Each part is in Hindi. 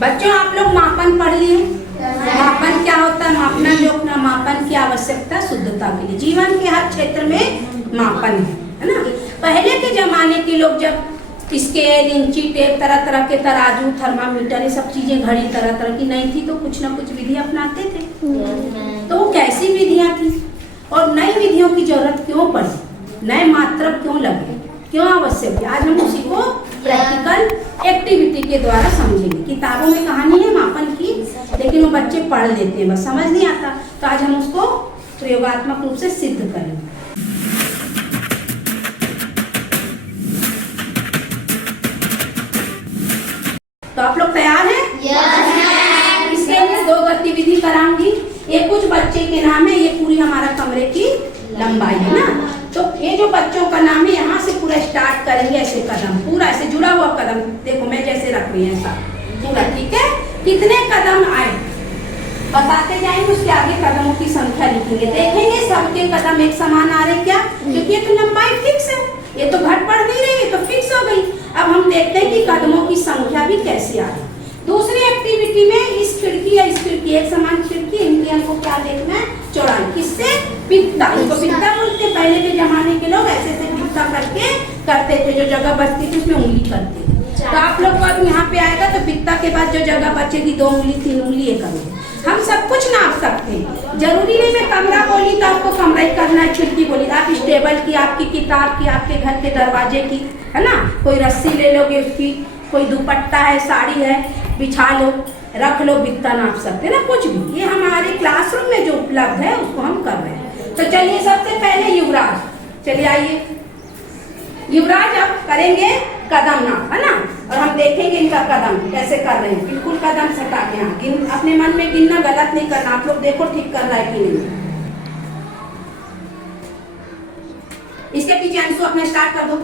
बच्चों आप लोग मापन पढ़ लिए। मापन क्या होता है? मापना जोखना। मापन की आवश्यकता शुद्धता के लिए जीवन के हर क्षेत्र में मापन है ना। पहले के जमाने के लोग जब स्केल, इंची टेप, तरह तरह के तराजू, थर्मामीटर, ये सब चीजें, घड़ी तरह तरह की नहीं थी तो कुछ ना कुछ विधि अपनाते थे। तो वो कैसी विधियां थी और नई विधियों की जरूरत क्यों पड़ी, नए मात्रक क्यों लगे, क्यों आवश्यक है, आज हम उसी को प्रैक्टिकल एक्टिविटी के द्वारा समझेंगे। किताबों में कहानी है मापन की, लेकिन वो बच्चे पढ़ लेते हैं बस, समझ नहीं आता। तो आज हम उसको प्रयोगात्मक रूप से सिद्ध करेंगे। तो आप लोग तैयार हैं? इसके लिए 2 गतिविधि कराऊंगी। ये कुछ बच्चे के नाम है, ये पूरी हमारा कमरे की लंबाई है ना। तो ये जो बच्चों का नाम है, यहाँ से पूरा स्टार्ट करेंगे ऐसे कदम, पूरा ऐसे जुड़ा हुआ कदम। देखो मैं जैसे रख रही हूँ ऐसा पूरा, ठीक है। कितने कदम आए बताते जाएंगे, उसके आगे कदमों की संख्या लिखेंगे। देखेंगे सबके कदम एक समान आ रहे क्या, क्योंकि ये तो लंबाई फिक्स है, ये तो घट बढ़ नहीं रही है, तो फिक्स हो गई। अब हम देखते हैं कि कदमों की संख्या भी कैसे आ रही। दूसरी एक्टिविटी में इस खिड़की या इस खिड़की, एक समान खिड़की, इनकी को क्या देखना है, चौड़ाई। किससे? पित्ता। इसको पित्ता बोलते। पहले के जमाने के लोग ऐसे ऐसे पित्ता करके करते थे, जो जगह बचती थी उसमें उंगली करते थे। तो आप लोग को अब यहाँ पे आएगा तो पित्ता के बाद जो जगह बचेगी 2 उंगली 3 उंगली ये करोगे। हम सब कुछ नाप सकते हैं, जरूरी नहीं मैं कमरा बोली तो आपको कमरा ही करना है, खिड़की बोली आप इस टेबल की, आपकी किताब की, आपके घर के दरवाजे की, है ना। कोई रस्सी ले लोगे उसकी, कोई दुपट्टा है, साड़ी है, बिछा लो, रख लो, बित्ता नाप सकते ना, कुछ भी। ये हमारे क्लासरूम में जो उपलब्ध है उसको हम कर रहे हैं। तो चलिए सबसे पहले युवराज, चलिए आइए। युवराज अब करेंगे कदम नाप, है ना, और हम देखेंगे इनका कदम कैसे कर रहे हैं। बिल्कुल कदम सटा के, हाँ गिन, अपने मन में गिनना गलत नहीं करना। आप लोग देखो ठीक कर रहा है कि नहीं। इसके पीछे अंशु अपना स्टार्ट कर दो,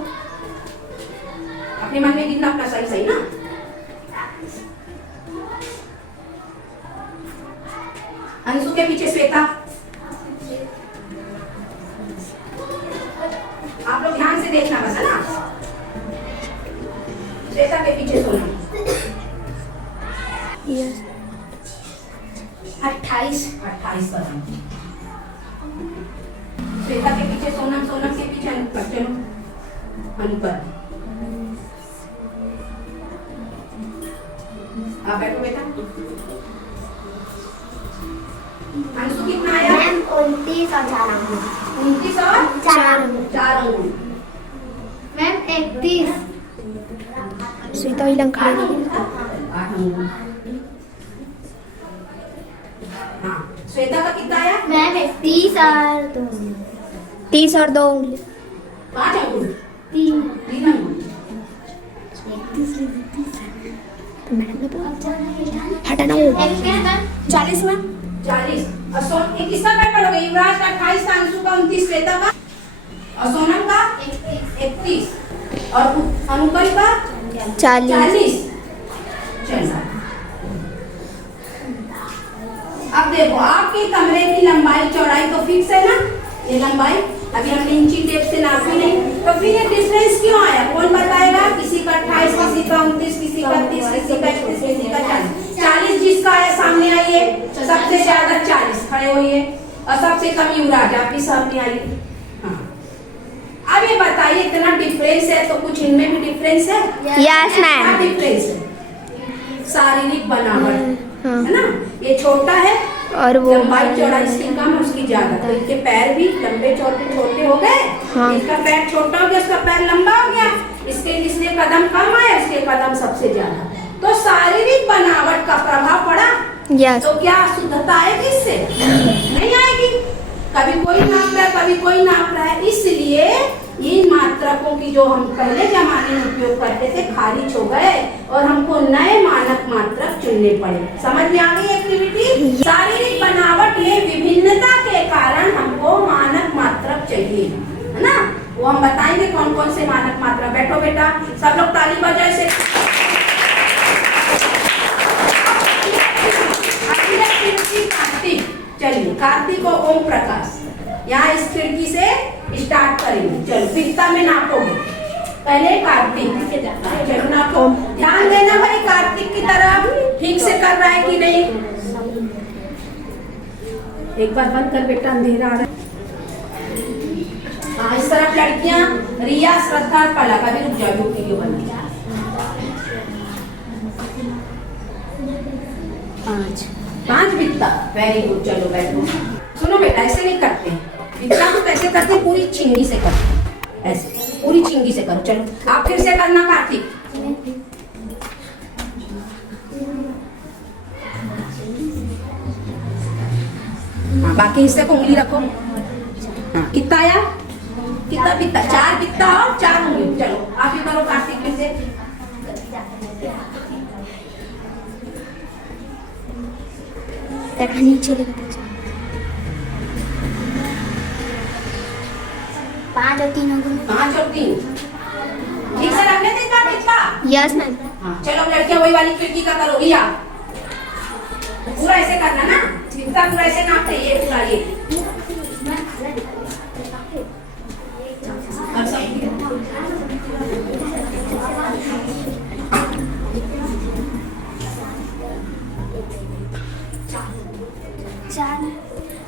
अपने मन में गिनना अपना सही सही ना। अंशु के पीछे श्वेता, आप लोग ध्यान से देखना बस, है ना। श्वेता के पीछे सोनम। 28 कदम। श्वेता के पीछे सोनम, सोनम के पीछे अनुपर। चलो अनुपर, आप बैठो बेटा। अंशु कितना आया? 29 और 4 अंगुल। 29 और 4 अंगुल। मैम 31। श्वेता इलाम खड़े। 8 अंगुल। हाँ, श्वेता का कितना आया? मैम 30 और 2 अंगुल। 30 और 2 उंगली। 5 अंगुल। 3 अंगुल। हटाना। 40 में 40। और ये किसका पैर पड़ोगे? युवराज का 28, अंशु का 29, श्वेता का और सोनम का 31 और अनुपल का 40। चलो अब देखो आपके कमरे की लंबाई चौड़ाई तो फिक्स है ना, ये लंबाई अभी हमने इंची टेप से नापी नहीं, तो फिर ये डिफरेंस क्यों आया? कौन बताएगा? किसी का 28, किसी का 29, किसी का 30, किसी का 31, किसी का 40। 40 जिसका आया सामने आइए, सबसे ज्यादा 40 खड़े होइए, और सबसे कम युवराज आपके सामने आइए। हाँ, अब ये बताइए इतना डिफरेंस है तो कुछ इनमें भी डिफरेंस है? Yes ma'am. क्या डिफरेंस है? शारीरिक बनावट, है ना। ये छोटा है और वो लंबाई चौड़ाई इसकी कम, उसकी ज्यादा, तो इनके पैर भी लंबे चौड़े छोटे हो गए। हाँ। इसका पैर छोटा हो गया, उसका पैर लंबा हो गया, इसके इसलिए कदम कम आए, उसके कदम सबसे ज्यादा। तो शारीरिक बनावट का प्रभाव पड़ा। यस। तो क्या शुद्धता आएगी इससे? नहीं आएगी। कभी कोई नाप रहा है, कभी कोई नाप रहा है, इसलिए इन मात्रकों की जो हम पहले जमाने में उपयोग करते थे खारिज हो गए और हमको नए मानक मात्रक चुनने पड़े। समझ में आ गई एक्टिविटी? शारीरिक बनावट में विभिन्नता के कारण हमको मानक मात्रक चाहिए, है ना। वो हम बताएंगे कौन कौन से मानक मात्रक। बैठो बेटा, सब लोग ताली बजाए से। कार्तिक, चलिए कार्तिक और ओम प्रकाश, यहाँ इस खिड़की से स्टार्ट करेंगे। चलो पित्ता में नापोगे, पहले कार्तिक, चलो नापो। ध्यान देना भाई कार्तिक की तरफ। ठीक से कर रहा है कि नहीं? एक बार बंद कर बेटा, अंधेरा आ रहा है। हाँ, इस तरफ लड़कियां रिया, श्रद्धा और पलक। अभी रुक जाओ, वीडियो बना। 5 बित्ता। वेरी गुड, चलो बैठो। सुनो बेटा, ऐसे नहीं करते बित्ता को, कैसे करते? पूरी चिंगी से करते, ऐसे पूरी चिंगी से करो। चलो आप फिर से करना कार्तिक। हाँ, बाकी हिस्से को उंगली रखो। हाँ, कितना आया? कितना बित्ता? 4 बित्ता और 4 उंगली। चलो आप ही करो कार्तिक फिर से। नीचे लगा 5 और 3 हो गए। 5 और 3 ठीक से रखने थे इसका बित्ता। Yes ma'am. हाँ, चलो अब लड़कियां वही वाली खिड़की का करो। रिया पूरा ऐसे करना ना, बित्ता पूरा ऐसे नापते, ये पूरा ये। अब सब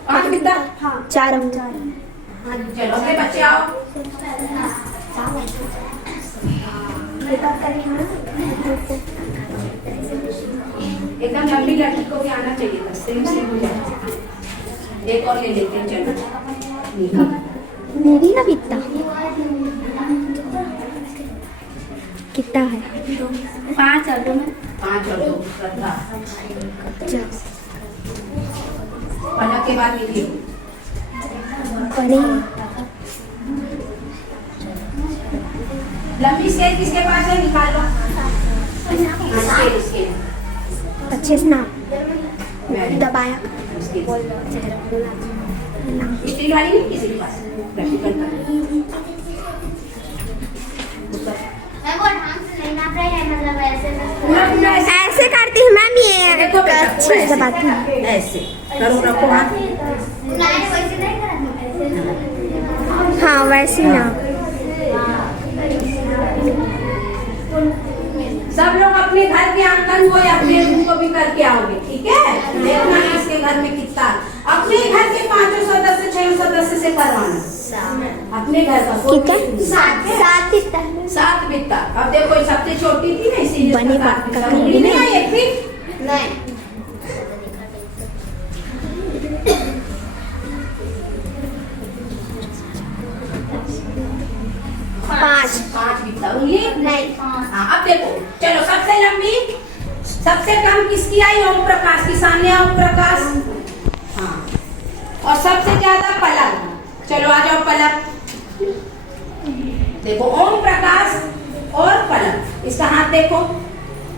5 बित्ता। 4 हाँ, चलो अपने बच्चे आओ। एकदम लंबी लड़की को भी आना चाहिए था, सेम सेम हो जाए। एक और ले लेते हैं, चलो। मेरी ना बित्ता कितना है? 5 और 2 5 और 2 श्रद्धा। पलक के बाद लिखिए। लंबी स्केल किसके पास है? निकाल लो। स्केल अच्छे से ना दबाया। स्टील वाली नहीं किसी के पास? प्रैक्टिकल कर। मैं वो ढंग से नहीं नाप रही है, मतलब पूरा पूरा ऐसे ऐसे करती हूँ मैम, ये देखो बेटा, अच्छे पूरा से ऐसे दबाती हूँ। ऐसे करो, रखो हाथ। नहीं वैसे नहीं करना। हाँ वैसे ना। सब लोग अपने घर के आंगन को या अपने रूम को भी करके आओगे, ठीक है? देखना इसके घर में कितना। अपने घर के 5 सदस्य 6 सदस्य से करवाना। अपने घर का कितना? 7 बित्ता। 7 बित्ता। अब देखो सबसे छोटी थी ना, इसीलिए बनी इसका बात का बित्ता। उंगली नहीं आई एक थी? नहीं 5 बित्ता उंगली नहीं। हाँ, अब देखो चलो, सबसे लंबी सबसे कम किसकी आई? ओम प्रकाश की। सामने ओम प्रकाश। हाँ, और सबसे ज्यादा पलक। चलो आ जाओ पलक। देखो ओम प्रकाश और पलक, इसका हाथ देखो,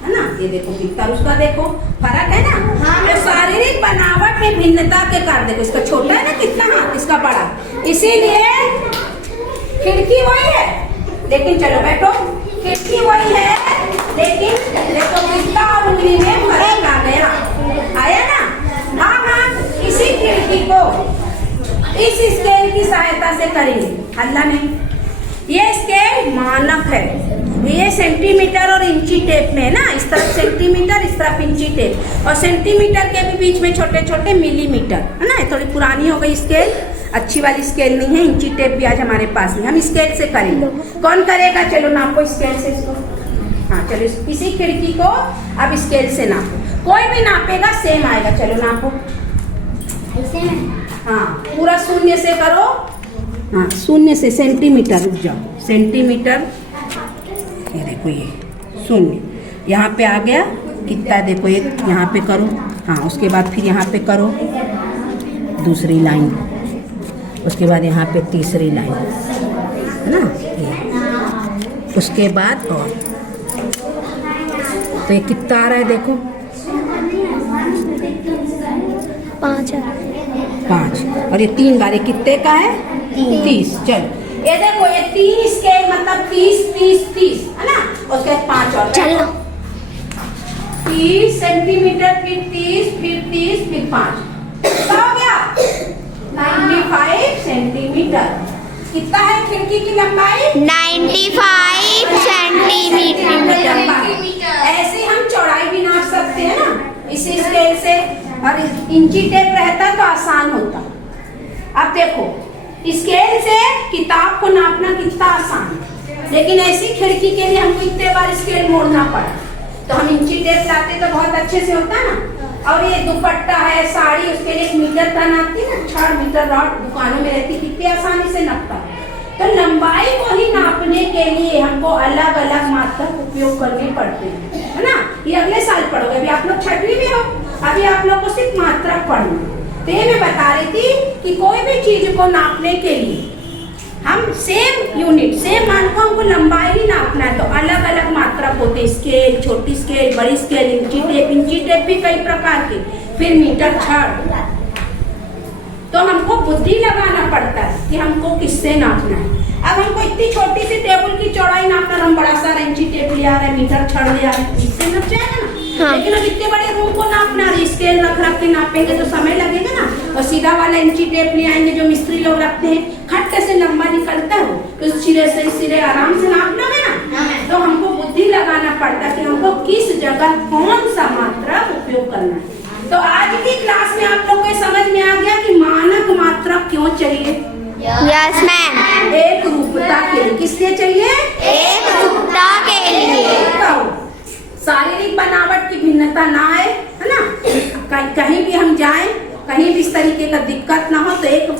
है ना? ये देखो बित्ता, उसका देखो, फर्क है ना? हाँ। तो शारीरिक बनावट में भिन्नता के कारण देखो, इसका छोटा है ना कितना हाथ, इसका बड़ा, इसीलिए खिड़की वही है। लेकिन चलो बैठो, खिड़की वही है, लेकिन देखो बित्ता और उंगली में फर्क आ गया, आया ना? हाँ हाँ, इसी खिड़की को इस स्केल की सहायता से करेंगे, हल्ला नहीं। ये स्केल मानक है, ये सेंटीमीटर और इंची टेप में है ना, इस तरफ सेंटीमीटर, इस तरफ इंची टेप, और सेंटीमीटर के भी बीच में छोटे छोटे मिलीमीटर, है ना? थोड़ी पुरानी हो गई स्केल, अच्छी वाली स्केल नहीं है, इंची टेप भी आज हमारे पास नहीं, हम स्केल से करेंगे। कौन करेगा? चलो नापो स्केल से इसको। हाँ चलो, इसी खिड़की को अब स्केल से नापो, कोई भी नापेगा सेम आएगा। चलो नापो। हाँ, पूरा शून्य से करो। हाँ, शून्य से सेंटीमीटर, रुक जाओ, सेंटीमीटर, ये देखो ये शून्य, यहाँ पे आ गया कितना, देखो एक यहाँ पे करो। हाँ, उसके बाद फिर यहाँ पे करो दूसरी लाइन, उसके बाद यहाँ पे तीसरी लाइन, है ना? ये उसके बाद और, तो ये कितना आ रहा है देखो, 5 और ये 3 बार, ये कितने का है? 30। चलो ये देखो, ये 3 स्केल मतलब 30 30 30, है ना? उसके बाद 5 और, चलो 30 सेंटीमीटर, फिर 30, फिर 30, फिर 5, कितना हो गया? 95 सेंटीमीटर। कितना है खिड़की की लंबाई? 95 सेंटीमीटर। ऐसे हम चौड़ाई भी नाप सकते हैं ना इसी स्केल से, और इंची टेप रहता तो आसान होता। अब देखो स्केल से किताब को नापना कितना आसान है, लेकिन ऐसी खिड़की के लिए हमको इतने बार स्केल मोड़ना पड़ा। तो हम इंची टेप लाते तो बहुत अच्छे से होता ना। और ये दुपट्टा है, साड़ी, उसके लिए 1 मीटर का नापती ना, 6 मीटर रॉड दुकानों में रहती, कितनी आसानी से नापता। तो लंबाई को ही नापने के लिए हमको अलग अलग मात्रक उपयोग करने पड़ते हैं, है ना। ये अगले साल पढ़ोगे, अभी आप लोग 6वीं में हो, अभी आप लोग को सिर्फ मात्रक पढ़ना। तो ये मैं बता रही थी कि कोई भी चीज को नापने के लिए हम सेम यूनिट, सेम मान को हमको लंबाई ही नापना है, तो अलग अलग मात्रक होते हैं, स्केल, छोटी स्केल, बड़ी स्केल, इंची टेप भी कई प्रकार के, फिर मीटर, छड़। तो हमको बुद्धि लगाना पड़ता है कि हमको किससे नापना है। अब हमको इतनी छोटी सी टेबल की चौड़ाई नापना, हम बड़ा सारा इंची टेप ले आ रहे हैं, मीटर छड़ ले आ रहे हैं, इससे नाप जाएगा ना। हाँ। लेकिन अब इतने बड़े रूम को नापना, स्केल रख रख के नापेंगे तो समय लगेगा ना। और सीधा वाला इंची टेप ले आएंगे जो मिस्त्री लोग रखते हैं, खट कैसे लंबा निकलता है, तो सिरे से सिरे आराम से नाप लोगे ना। तो हमको बुद्धि लगाना पड़ता है कि हमको किस जगह कौन सा मात्रा उपयोग करना है। तो आज की क्लास में आप लोग को समझ में आ गया कि मानक मात्रा क्यों चाहिए। Yes ma'am. एक रूपता के लिए। किसलिए चाहिए? एक रूपता के लिए। शारीरिक बनावट की भिन्नता ना आए, है ना। कहीं भी हम जाएं, कहीं भी इस तरीके का दिक्कत ना हो, तो एक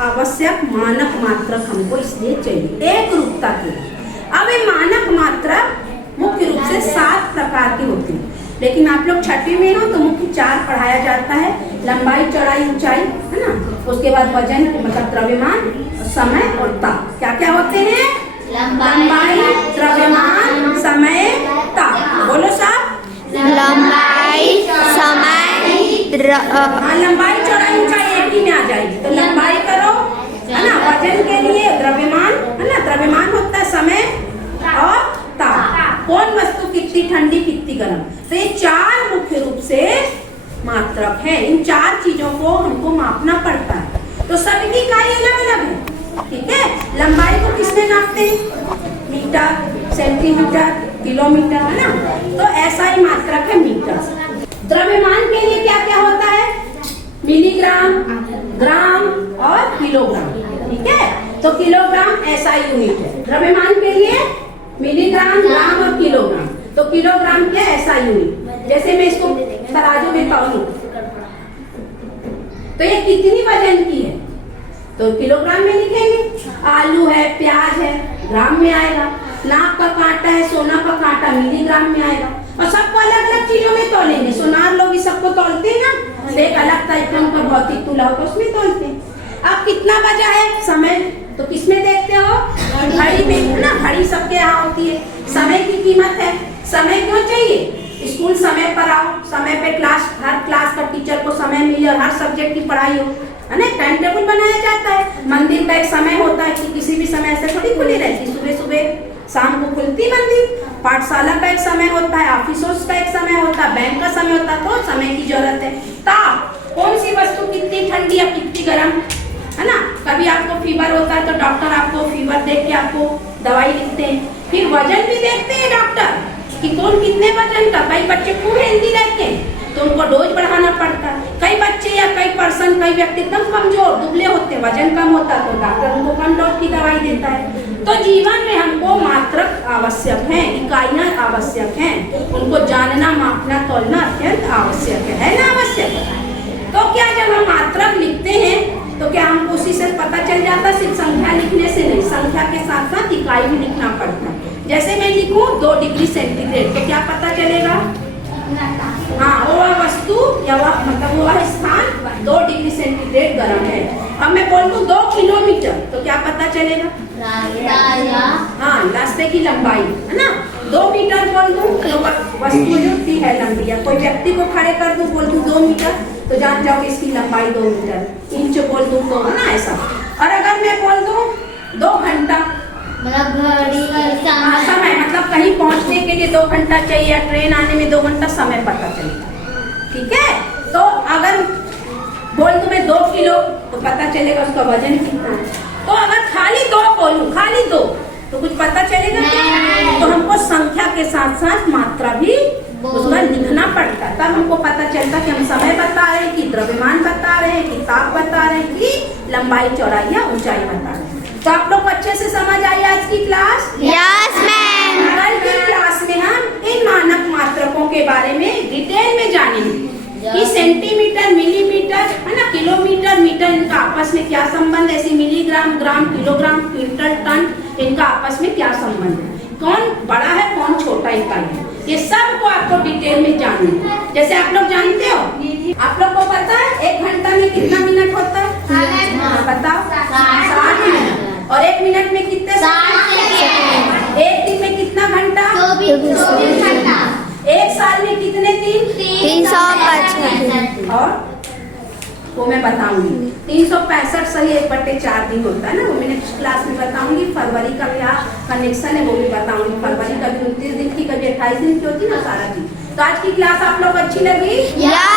आवश्यक मानक मात्रक हमको इसलिए चाहिए, एक रूपता के लिए। अब ये मानक मात्रक मुख्य रूप से 7 प्रकार की होती है, लेकिन आप लोग 6वीं में हो तो मुख्य 4 पढ़ाया जाता है, लंबाई, चौड़ाई, ऊंचाई, है ना। उसके बाद वजन मतलब द्रव्यमान, समय और ताप। क्या क्या होते हैं? लंबाई, द्रव्यमान, समय, ताप। बोलो साहब। लंबाई, समय, लंबाई, चौड़ाई, ऊंचाई एक ही में आ जाएगी। तो लंबाई करो, है ना। वजन के लिए द्रव्यमान, है ना, द्रव्यमान होता है, समय और ताप। कौन वस्तु कितनी ठंडी, कितनी गर्म। तो ये 4 मुख्य रूप से मात्रक है। इन 4 चीजों को हमको मापना पड़ता है। तो सबकी इकाई अलग अलग है, ठीक है। लंबाई को किसने नापते हैं? मीटर, सेंटीमीटर, किलोमीटर, है ना। तो ऐसा ही मात्रक है मीटर। द्रव्यमान के लिए क्या क्या होता है? मिलीग्राम, ग्राम और किलोग्राम, ठीक है। तो किलोग्राम ऐसा यूनिट है। द्रव्यमान के लिए मिलीग्राम, ग्राम और किलोग्राम। तो किलोग्राम क्या ऐसा यूनिट। जैसे मैं इसको तराजू में तौलूं तो ये कितनी वजन की है, तो किलोग्राम में लिखेंगे। आलू है, प्याज है, ग्राम में आएगा। नाक का कांटा है, सोना का कांटा, मिलीग्राम में आएगा। और सबको अलग अलग चीजों में तौलेंगे। सोनार लोग भी सबको तौलते हैं ना, एक अलग टाइप का उनका भौतिक तुला होता है, उसमें तौलते हैं। अब कितना बजा है समय, तो किसमें देखते हो? घड़ी में, है ना। घड़ी सबके यहाँ होती है। समय की कीमत है। समय क्यों चाहिए? स्कूल समय पर आओ, समय पे क्लास, हर क्लास का टीचर को समय मिले और हर सब्जेक्ट की पढ़ाई हो, है ना। टाइम टेबल बनाया जाता है। मंदिर का एक समय होता है कि किसी भी समय से थोड़ी खुली रहती, सुबह सुबह शाम को खुलती मंदिर। पाठशाला का एक समय होता है, ऑफिसों का एक समय होता है, बैंक का समय होता है, तो समय की जरूरत है। ताप, कौन सी वस्तु कितनी ठंडी या कितनी गर्म, है ना। कभी आपको फीवर होता है तो डॉक्टर आपको फीवर देख के आपको दवाई लिखते हैं। फिर वजन भी देखते हैं डॉक्टर कि कौन कितने वजन का। कई बच्चे खूब हेल्दी रहते हैं तो उनको डोज बढ़ाना पड़ता है। कई बच्चे या कई पर्सन, कई व्यक्ति एकदम कमजोर दुबले होते हैं, वजन कम होता है तो डॉक्टर उनको कम डोज की दवाई देता है। तो जीवन में हमको मात्रक आवश्यक है, इकाइयां आवश्यक हैं, उनको जानना, मापना, तौलना अत्यंत आवश्यक है ना। आवश्यक। तो क्या जब हम मात्रक लिखते हैं तो क्या हमको उसी से पता चल जाता? सिर्फ संख्या लिखने से नहीं, संख्या के साथ साथ इकाई भी लिखना पड़ता है। जैसे मैं लिखूं 2 डिग्री सेंटीग्रेड, तो क्या पता चलेगा? हाँ, वो वस्तु या वह मतलब वह स्थान 2 डिग्री सेंटीग्रेड गर्म है। अब मैं बोल दूं 2 किलोमीटर, तो क्या पता चलेगा? हाँ, रास्ते की लंबाई, है ना। 2 मीटर बोल दूं तो वस्तु जो है लंबी, या कोई व्यक्ति को खड़े कर दूं, बोल दूं 2 मीटर, तो जान जाओगे इसकी लंबाई 2 मीटर। इंच बोल दूं तो, है ना, ऐसा। और अगर मैं बोल दूं 2 घंटा, मतलब घड़ी का समय, मतलब कहीं पहुंचने के लिए 2 घंटा चाहिए, ट्रेन आने में 2 घंटा समय पता चलेगा, ठीक है। तो अगर बोल दूं मैं 2 किलो, तो पता चलेगा उसका वजन कितना है। तो अगर खाली 2 बोलूं, खाली 2, तो कुछ पता चलेगा क्या? तो हमको संख्या के साथ साथ मात्रा भी उसमें लिखना पड़ता, तब हमको पता चलता कि हम समय बता रहे हैं कि द्रव्यमान बता रहे हैं कि ताप बता रहे हैं कि लंबाई चौड़ाई या ऊंचाई बता रहे हैं। तो आप लोग को अच्छे से समझ आई आज की क्लास? Yes, ma'am. कल की क्लास में हम इन मानक मात्रकों के बारे में डिटेल में जानेंगे कि सेंटीमीटर, मिलीमीटर, है ना, किलोमीटर, मीटर, इनका आपस में क्या संबंध है, ऐसे मिलीग्राम, ग्राम, किलोग्राम, क्विंटल, टन, इनका आपस में क्या संबंध है, कौन बड़ा है कौन छोटा इकाई है, ये सब को आपको डिटेल में जानना है। जैसे आप लोग जानते हो, आप लोग को पता है 1 घंटा में कितना मिनट होता है? बताओ। 60 मिनट। और 1 मिनट में कितने सेकंड? 1 दिन में कितना घंटा? 24 घंटा। 1 साल में कितने दिन? 365 और वो मैं बताऊंगी। 365 सही 1/4 दिन होता है ना, वो मैं नेक्स्ट क्लास में बताऊंगी। फरवरी का क्या कनेक्शन है वो भी बताऊंगी। फरवरी कभी 29 दिन की, कभी 28 दिन की होती है ना, सारा चीज। तो आज की क्लास आप लोग अच्छी लगी? Yes,